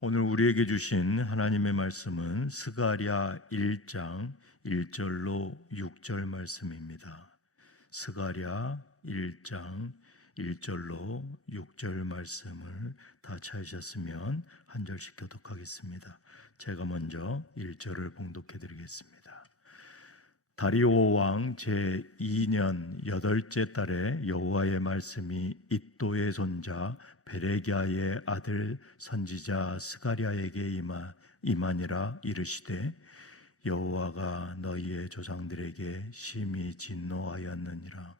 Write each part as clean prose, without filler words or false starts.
오늘 우리에게 주신 하나님의 말씀은 스가랴 1장 1절로 6절 말씀입니다. 스가랴 1장 1절로 6절 말씀을 다 찾으셨으면 한 절씩 교독하겠습니다. 제가 먼저 1절을 봉독해 드리겠습니다. 다리오 왕 제2년 8째 달에 여호와의 말씀이 iddo의 손자 베레기야의 아들 선지자 스가랴에게 임하니라. 이르시되 여호와가 너희의 조상들에게 심히 진노하였느니라.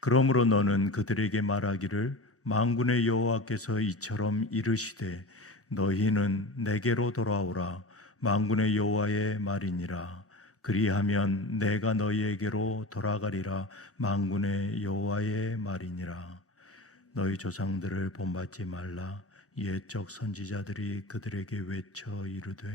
그러므로 너는 그들에게 말하기를 만군의 여호와께서 이처럼 이르시되 너희는 내게로 돌아오라. 만군의 여호와의 말이니라. 그리하면 내가 너희에게로 돌아가리라. 만군의 여호와의 말이니라. 너희 조상들을 본받지 말라. 옛적 선지자들이 그들에게 외쳐 이르되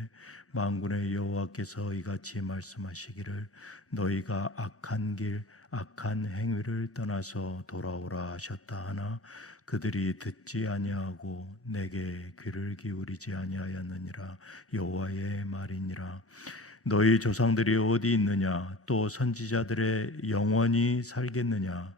만군의 여호와께서 이같이 말씀하시기를 너희가 악한 길 악한 행위를 떠나서 돌아오라 하셨다 하나 그들이 듣지 아니하고 내게 귀를 기울이지 아니하였느니라. 여호와의 말이니라. 너희 조상들이 어디 있느냐? 또 선지자들의 영원히 살겠느냐?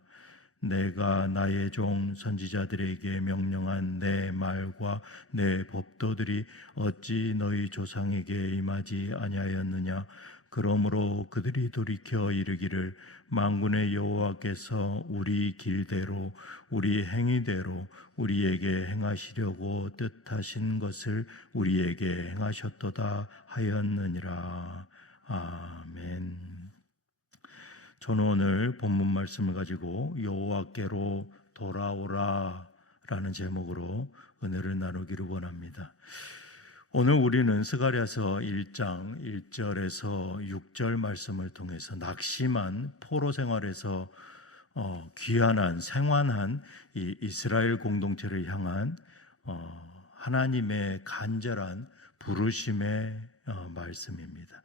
내가 나의 종 선지자들에게 명령한 내 말과 내 법도들이 어찌 너희 조상에게 임하지 아니하였느냐? 그러므로 그들이 돌이켜 이르기를 만군의 여호와께서 우리 길대로 우리 행위대로 우리에게 행하시려고 뜻하신 것을 우리에게 행하셨도다 하였느니라. 아멘. 저는 오늘 본문 말씀을 가지고 여호와께로 돌아오라 라는 제목으로 은혜를 나누기를 원합니다. 오늘 우리는 스가랴서 1장 1절에서 6절 말씀을 통해서 낙심한 포로 생활에서 귀환한 생환한 이 이스라엘 공동체를 향한 하나님의 간절한 부르심의 말씀입니다.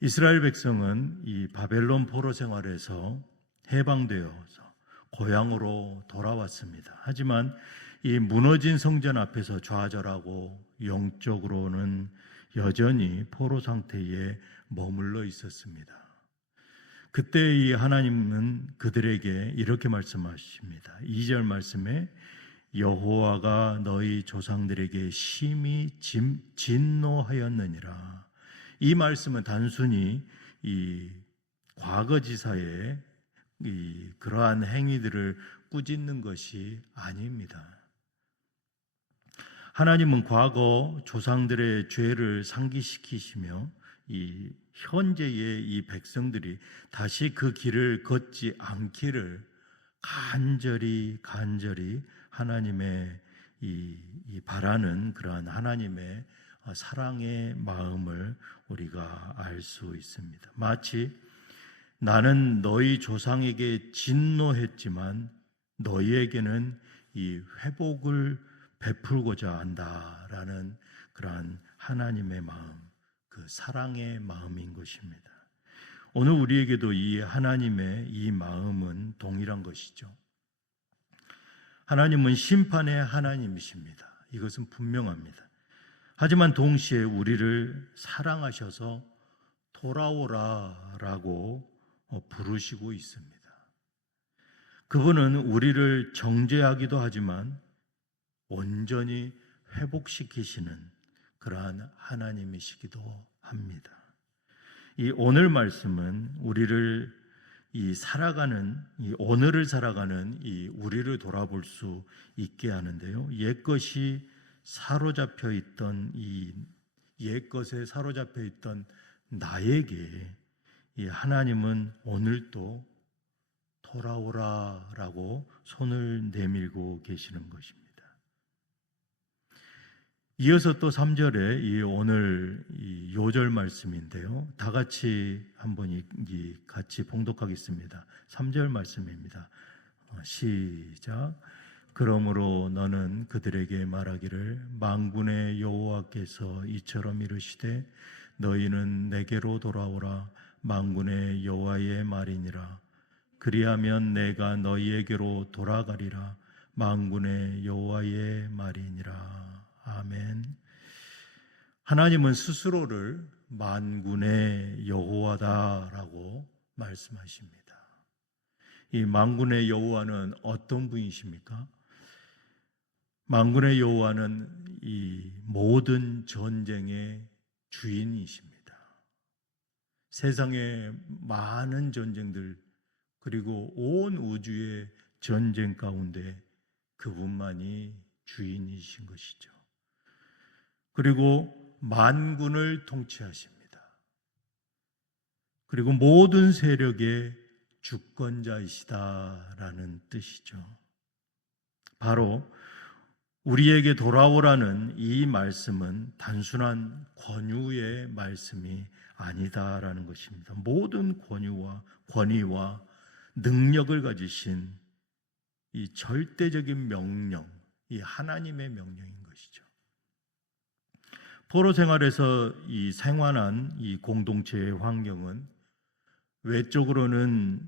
이스라엘 백성은 이 바벨론 포로 생활에서 해방되어서 고향으로 돌아왔습니다. 하지만 이 무너진 성전 앞에서 좌절하고 영적으로는 여전히 포로 상태에 머물러 있었습니다. 그때 이 하나님은 그들에게 이렇게 말씀하십니다. 2절 말씀에 여호와가 너희 조상들에게 심히 진노하였느니라. 이 말씀은 단순히 이 과거지사의 이 그러한 행위들을 꾸짖는 것이 아닙니다. 하나님은 과거 조상들의 죄를 상기시키시며 이 현재의 이 백성들이 다시 그 길을 걷지 않기를 간절히 하나님의 이 바라는 그러한 하나님의 사랑의 마음을 우리가 알 수 있습니다. 마치 나는 너희 조상에게 진노했지만 너희에게는 이 회복을 베풀고자 한다라는 그러한 하나님의 마음, 그 사랑의 마음인 것입니다. 오늘 우리에게도 이 하나님의 이 마음은 동일한 것이죠. 하나님은 심판의 하나님이십니다. 이것은 분명합니다. 하지만 동시에 우리를 사랑하셔서 돌아오라라고 부르시고 있습니다. 그분은 우리를 정죄하기도 하지만 온전히 회복시키시는 그러한 하나님이시기도 합니다. 이 오늘 말씀은 우리를 오늘을 살아가는 이 우리를 돌아볼 수 있게 하는데요. 옛것에 사로잡혀 있던 나에게 이 하나님은 오늘도 돌아오라라고 손을 내밀고 계시는 것입니다. 이어서 또 3절에 오늘 요절 말씀인데요. 다 같이 한번 같이 봉독하겠습니다. 3절 말씀입니다. 시작. 그러므로 너는 그들에게 말하기를 만군의 여호와께서 이처럼 이르시되 너희는 내게로 돌아오라. 만군의 여호와의 말이니라. 그리하면 내가 너희에게로 돌아가리라. 만군의 여호와의 말이니라. 아멘. 하나님은 스스로를 만군의 여호와다라고 말씀하십니다. 이 만군의 여호와는 어떤 분이십니까? 만군의 여호와는 이 모든 전쟁의 주인이십니다. 세상의 많은 전쟁들 그리고 온 우주의 전쟁 가운데 그분만이 주인이신 것이죠. 그리고 만군을 통치하십니다. 그리고 모든 세력의 주권자이시다라는 뜻이죠. 바로 우리에게 돌아오라는 이 말씀은 단순한 권유의 말씀이 아니다라는 것입니다. 모든 권위와 능력을 가지신 이 절대적인 명령, 이 하나님의 명령인 것이죠. 포로 생활에서 이 생활한 이 공동체의 환경은 외적으로는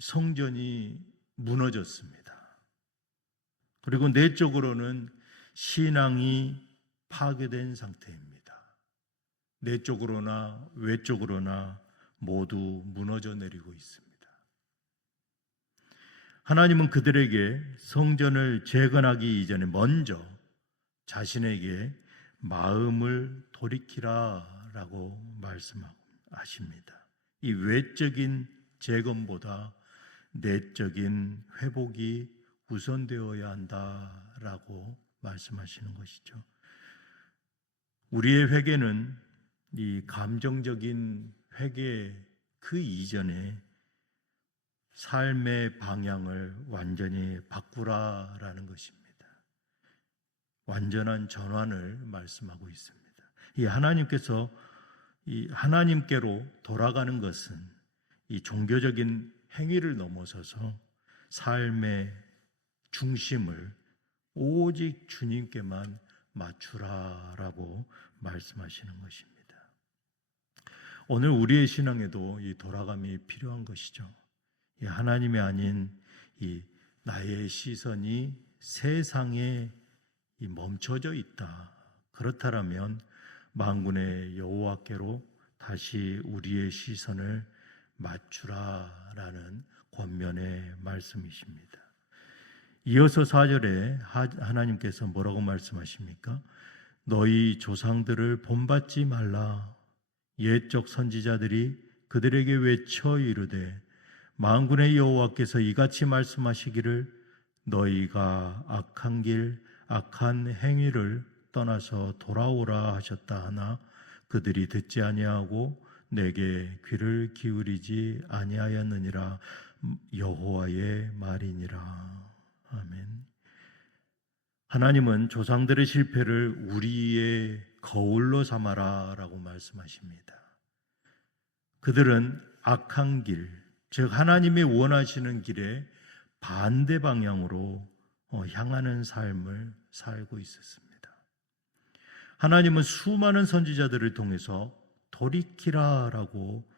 성전이 무너졌습니다. 그리고 내적으로는 신앙이 파괴된 상태입니다. 내적으로나 외적으로나 모두 무너져 내리고 있습니다. 하나님은 그들에게 성전을 재건하기 이전에 먼저 자신에게 마음을 돌이키라라고 말씀하십니다. 이 외적인 재건보다 내적인 회복이 우선되어야 한다라고 말씀하시는 것이죠. 우리의 회개는 이 감정적인 회개 그 이전에 삶의 방향을 완전히 바꾸라라는 것입니다. 완전한 전환을 말씀하고 있습니다. 이 하나님께로 돌아가는 것은 이 종교적인 행위를 넘어서서 삶의 중심을 오직 주님께만 맞추라라고 말씀하시는 것입니다. 오늘 우리의 신앙에도 이 돌아감이 필요한 것이죠. 이 하나님이 아닌 이 나의 시선이 세상에 멈춰져 있다. 그렇다면 만군의 여호와께로 다시 우리의 시선을 맞추라라는 권면의 말씀이십니다. 이어서 4절에 하나님께서 뭐라고 말씀하십니까? 너희 조상들을 본받지 말라. 옛적 선지자들이 그들에게 외쳐 이르되 만군의 여호와께서 이같이 말씀하시기를 너희가 악한 길 악한 행위를 떠나서 돌아오라 하셨다 하나 그들이 듣지 아니하고 내게 귀를 기울이지 아니하였느니라. 여호와의 말이니라. 아멘. 하나님은 조상들의 실패를 우리의 거울로 삼아라라고 말씀하십니다. 그들은 악한 길, 즉 하나님이 원하시는 길에 반대 방향으로 향하는 삶을 살고 있었습니다. 하나님은 수많은 선지자들을 통해서 돌이키라라고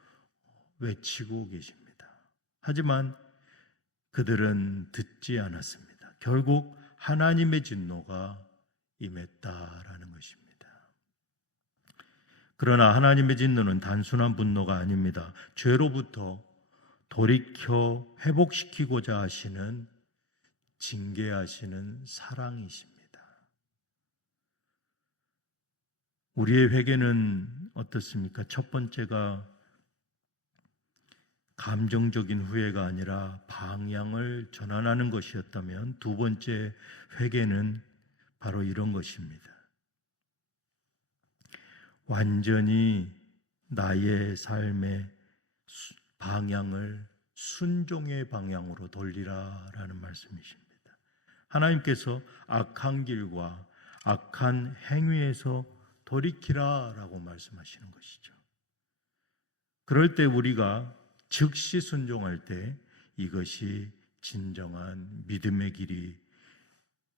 외치고 계십니다. 하지만 그들은 듣지 않았습니다. 결국 하나님의 진노가 임했다라는 것입니다. 그러나 하나님의 진노는 단순한 분노가 아닙니다. 죄로부터 돌이켜 회복시키고자 하시는 징계하시는 사랑이십니다. 우리의 회개는 어떻습니까? 첫 번째가 감정적인 후회가 아니라 방향을 전환하는 것이었다면 두 번째 회개는 바로 이런 것입니다. 완전히 나의 삶의 방향을 순종의 방향으로 돌리라라는 말씀이십니다. 하나님께서 악한 길과 악한 행위에서 돌이키라라고 말씀하시는 것이죠. 그럴 때 우리가 즉시 순종할 때 이것이 진정한 믿음의 길이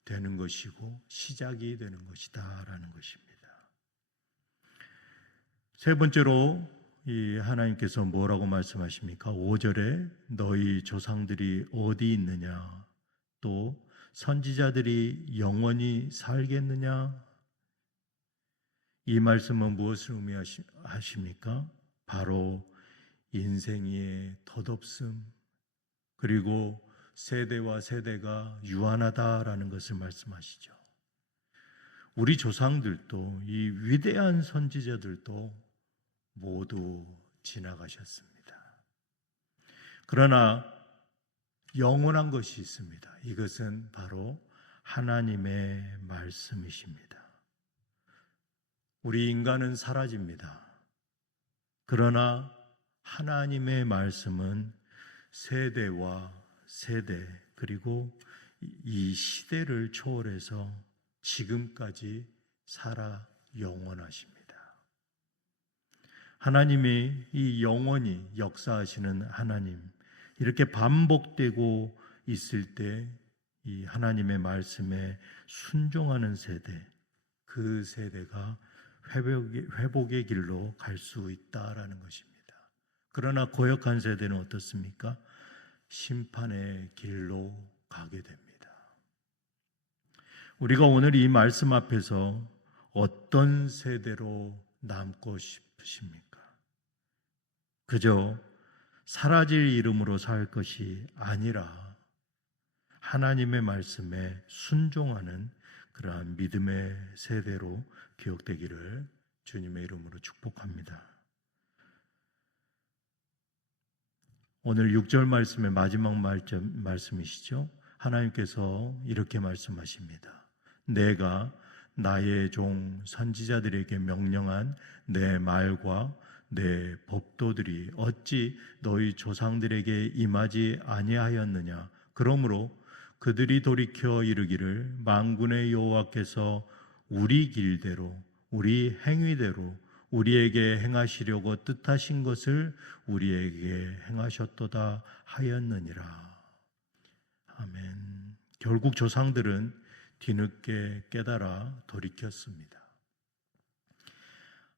되는 것이고 시작이 되는 것이다라는 것입니다. 세 번째로 이 하나님께서 뭐라고 말씀하십니까? 5절에 너희 조상들이 어디 있느냐? 또 선지자들이 영원히 살겠느냐? 이 말씀은 무엇을 의미하십니까? 바로 인생의 덧없음, 그리고 세대와 세대가 유한하다라는 것을 말씀하시죠. 우리 조상들도, 이 위대한 선지자들도 모두 지나가셨습니다. 그러나 영원한 것이 있습니다. 이것은 바로 하나님의 말씀이십니다. 우리 인간은 사라집니다. 그러나 하나님의 말씀은 세대와 세대, 그리고 이 시대를 초월해서 지금까지 살아 영원하십니다. 하나님이 이 영원히 역사하시는 하나님, 이렇게 반복되고 있을 때 이 하나님의 말씀에 순종하는 세대, 그 세대가 회복의 길로 갈 수 있다라는 것입니다. 그러나 고역한 세대는 어떻습니까? 심판의 길로 가게 됩니다. 우리가 오늘 이 말씀 앞에서 어떤 세대로 남고 싶으십니까? 그저 사라질 이름으로 살 것이 아니라 하나님의 말씀에 순종하는 그러한 믿음의 세대로 기억되기를 주님의 이름으로 축복합니다. 오늘 6절 말씀의 마지막 말씀이시죠. 하나님께서 이렇게 말씀하십니다. 내가 나의 종 선지자들에게 명령한 내 말과 내 법도들이 어찌 너희 조상들에게 임하지 아니하였느냐. 그러므로 그들이 돌이켜 이르기를 만군의 여호와께서 우리 길대로 우리 행위대로 우리에게 행하시려고 뜻하신 것을 우리에게 행하셨도다 하였느니라. 아멘. 결국 조상들은 뒤늦게 깨달아 돌이켰습니다.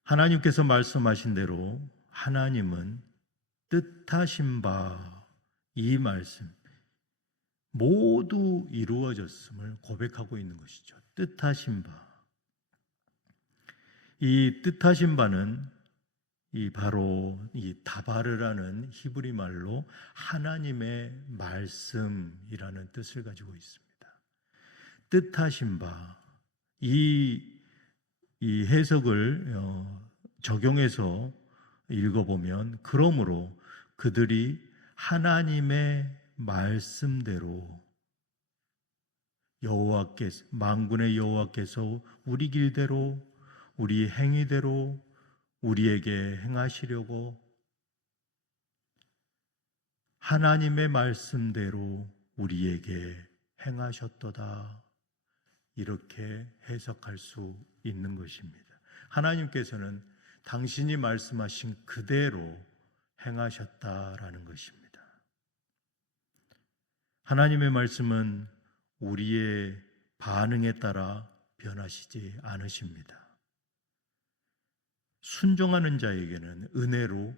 하나님께서 말씀하신 대로 하나님은 뜻하신 바 이 말씀 모두 이루어졌음을 고백하고 있는 것이죠. 뜻하신 바. 이 뜻하신 바는 바로 이 다바르라는 히브리 말로 하나님의 말씀이라는 뜻을 가지고 있습니다. 뜻하신 바. 이 해석을 적용해서 읽어보면 그러므로 그들이 하나님의 말씀대로 여호와께서 만군의 여호와께서 우리 길대로 우리 행위대로 우리에게 행하시려고 하나님의 말씀대로 우리에게 행하셨도다. 이렇게 해석할 수 있는 것입니다. 하나님께서는 당신이 말씀하신 그대로 행하셨다라는 것입니다. 하나님의 말씀은 우리의 반응에 따라 변하시지 않으십니다. 순종하는 자에게는 은혜로,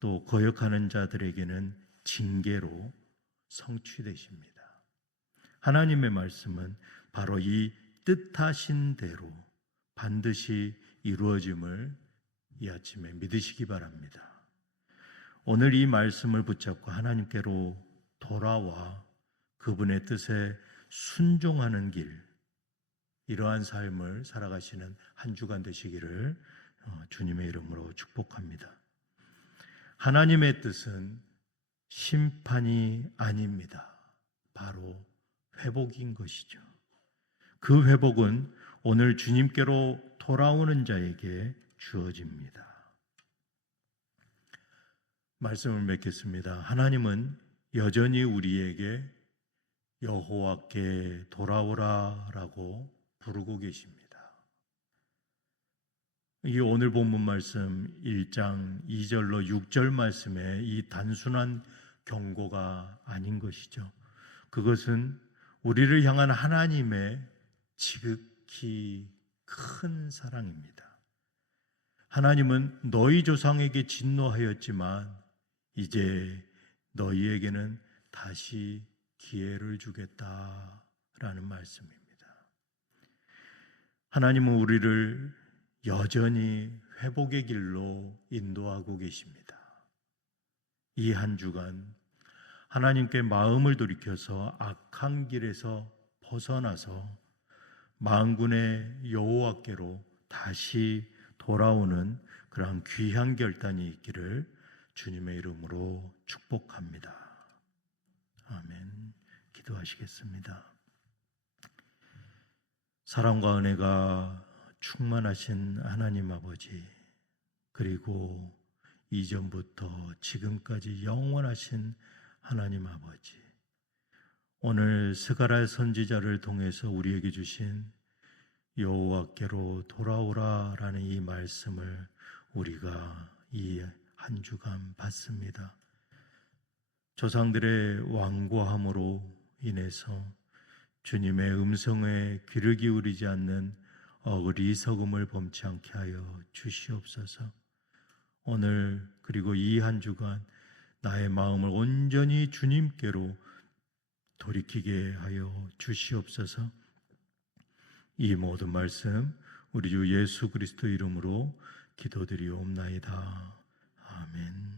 또 거역하는 자들에게는 징계로 성취되십니다. 하나님의 말씀은 바로 이 뜻하신 대로 반드시 이루어짐을 이 아침에 믿으시기 바랍니다. 오늘 이 말씀을 붙잡고 하나님께로 돌아와 그분의 뜻에 순종하는 길, 이러한 삶을 살아가시는 한 주간 되시기를 주님의 이름으로 축복합니다. 하나님의 뜻은 심판이 아닙니다. 바로 회복인 것이죠. 그 회복은 오늘 주님께로 돌아오는 자에게 주어집니다. 말씀을 맺겠습니다. 하나님은 여전히 우리에게 여호와께 돌아오라라고 부르고 계십니다. 이 오늘 본문 말씀 1장 2절로 6절 말씀에 이 단순한 경고가 아닌 것이죠. 그것은 우리를 향한 하나님의 지극히 큰 사랑입니다. 하나님은 너희 조상에게 진노하였지만 이제 너희에게는 다시 기회를 주겠다라는 말씀입니다. 하나님은 우리를 여전히 회복의 길로 인도하고 계십니다. 이 한 주간 하나님께 마음을 돌이켜서 악한 길에서 벗어나서 만군의 여호와께로 다시 돌아오는 그러한 귀한 결단이 있기를 주님의 이름으로 축복합니다. 아멘. 기도하시겠습니다. 사랑과 은혜가 충만하신 하나님 아버지, 그리고 이전부터 지금까지 영원하신 하나님 아버지, 오늘 스가랴 선지자를 통해서 우리에게 주신 여호와께로 돌아오라라는 이 말씀을 우리가 이 한 주간 받습니다. 조상들의 완고함으로 인해서 주님의 음성에 귀를 기울이지 않는 어리석음을 범치 않게 하여 주시옵소서. 오늘 그리고 이 한 주간 나의 마음을 온전히 주님께로 돌이키게 하여 주시옵소서. 이 모든 말씀 우리 주 예수 그리스도 이름으로 기도드리옵나이다. 아멘.